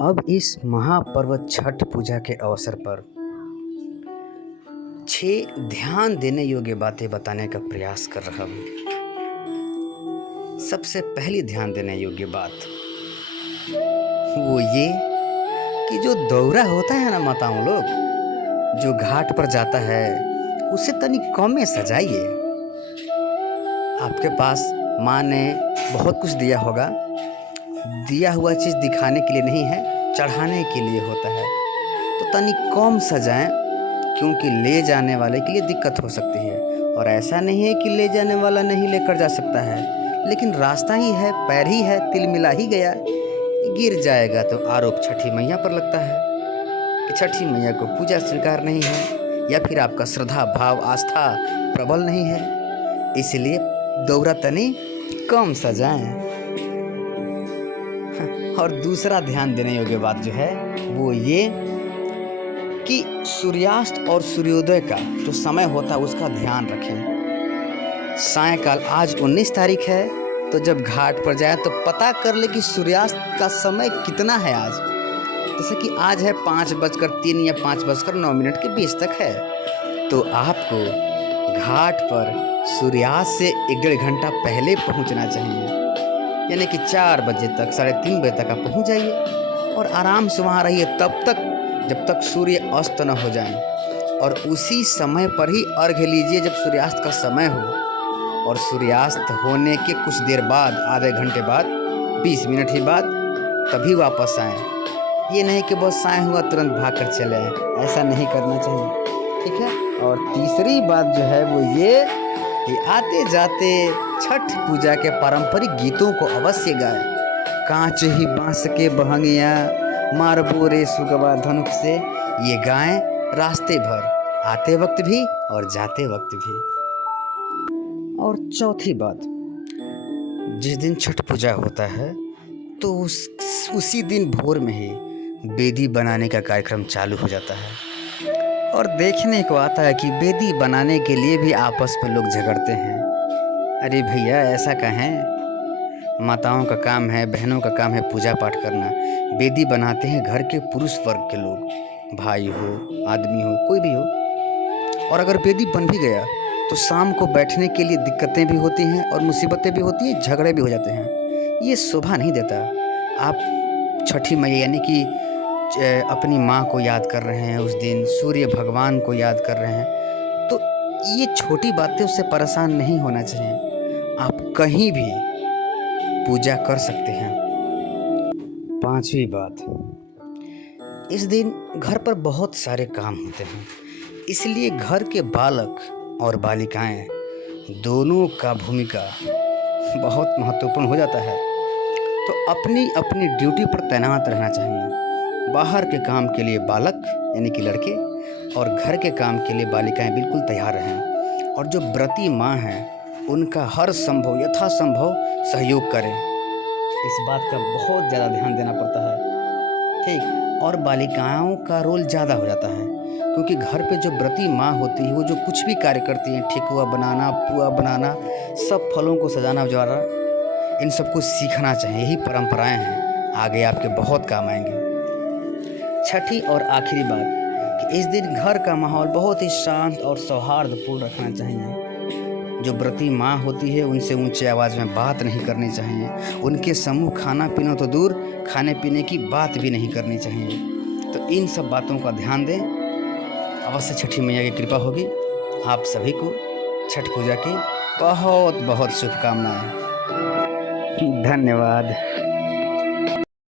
अब इस महापर्व छठ पूजा के अवसर पर 6 ध्यान देने योग्य बातें बताने का प्रयास कर रहा हूँ। सबसे पहली ध्यान देने योग्य बात वो ये कि जो दौरा होता है ना माताओं लोग, जो घाट पर जाता है उसे तनी कम में सजाइए। आपके पास माँ ने बहुत कुछ दिया होगा, दिया हुआ चीज़ दिखाने के लिए नहीं है, चढ़ाने के लिए होता है, तो तनी कम सजाएं, क्योंकि ले जाने वाले के लिए दिक्कत हो सकती है। और ऐसा नहीं है कि ले जाने वाला नहीं लेकर जा सकता है, लेकिन रास्ता ही है, पैर ही है, तिल मिला ही गया, गिर जाएगा तो आरोप छठी मैया पर लगता है कि छठी मैया को पूजा स्वीकार नहीं है, या फिर आपका श्रद्धा भाव आस्था प्रबल नहीं है। इसलिए दौरा तनी कम सजाएं। और दूसरा ध्यान देने योग्य बात जो है वो ये कि सूर्यास्त और सूर्योदय का जो समय होता है उसका ध्यान रखें। सायंकाल आज 19 तारीख है, तो जब घाट पर जाए तो पता कर ले कि सूर्यास्त का समय कितना है आज। जैसे कि आज है 5:03 या 5:09 के बीच तक है, तो आपको घाट पर सूर्यास्त से 1-1.5 घंटा पहले पहुंचना चाहिए। यानी कि 4 बजे तक, 3:30 बजे तक आप पहुंच जाइए और आराम से वहाँ रहिए तब तक जब तक सूर्य अस्त न हो जाए। और उसी समय पर ही अर्घ्य लीजिए जब सूर्यास्त का समय हो, और सूर्यास्त होने के कुछ देर बाद, आधे घंटे बाद, 20 मिनट ही बाद तभी वापस आएँ। ये नहीं कि बस साय हुआ तुरंत भाग कर चले आएँ, ऐसा नहीं करना चाहिए, ठीक है। और तीसरी बात जो है वो ये कि आते जाते छठ पूजा के पारंपरिक गीतों को अवश्य गाएं। कांच ही बांस के बहंगिया, मारबो रे सुगवा धनुक से, ये गाएं रास्ते भर, आते वक्त भी और जाते वक्त भी। और चौथी बात, जिस दिन छठ पूजा होता है तो उसी दिन भोर में ही बेदी बनाने का कार्यक्रम चालू हो जाता है। और देखने को आता है कि बेदी बनाने के लिए भी आपस में लोग झगड़ते हैं। अरे भैया ऐसा कहें, माताओं का काम है, बहनों का काम है पूजा पाठ करना। बेदी बनाते हैं घर के पुरुष वर्ग के लोग, भाई हो, आदमी हो, कोई भी हो। और अगर बेदी बन भी गया तो शाम को बैठने के लिए दिक्कतें भी होती हैं और मुसीबतें भी होती हैं, झगड़े भी हो जाते हैं। ये शोभा नहीं देता। आप छठी मैया यानी कि अपनी माँ को याद कर रहे हैं, उस दिन सूर्य भगवान को याद कर रहे हैं, तो ये छोटी बातें उससे परेशान नहीं होना चाहिए। आप कहीं भी पूजा कर सकते हैं। 5वीं बात, इस दिन घर पर बहुत सारे काम होते हैं, इसलिए घर के बालक और बालिकाएं दोनों का भूमिका बहुत महत्वपूर्ण हो जाता है। तो अपनी अपनी ड्यूटी पर तैनात रहना चाहिए। बाहर के काम के लिए बालक यानी कि लड़के, और घर के काम के लिए बालिकाएं बिल्कुल तैयार रहें। और जो व्रती माँ हैं उनका हर संभव यथासंभव सहयोग करें। इस बात का बहुत ज़्यादा ध्यान देना पड़ता है, ठीक। और बालिकाओं का रोल ज़्यादा हो जाता है, क्योंकि घर पे जो व्रती माँ होती है वो जो कुछ भी कार्य करती हैं, ठेकुआ बनाना, पुआ बनाना, सब फलों को सजाना वजाना, इन सबको सीखना चाहिए। यही परंपराएं हैं, आगे आपके बहुत काम आएंगे। छठी और आखिरी बात कि इस दिन घर का माहौल बहुत ही शांत और सौहार्दपूर्ण रखना चाहिए। जो व्रती माँ होती है उनसे ऊंचे आवाज़ में बात नहीं करनी चाहिए। उनके समूह खाना पीना तो दूर, खाने पीने की बात भी नहीं करनी चाहिए। तो इन सब बातों का ध्यान दें, अवश्य छठी मैया की कृपा होगी। आप सभी को छठ पूजा की बहुत बहुत शुभकामनाएं। धन्यवाद।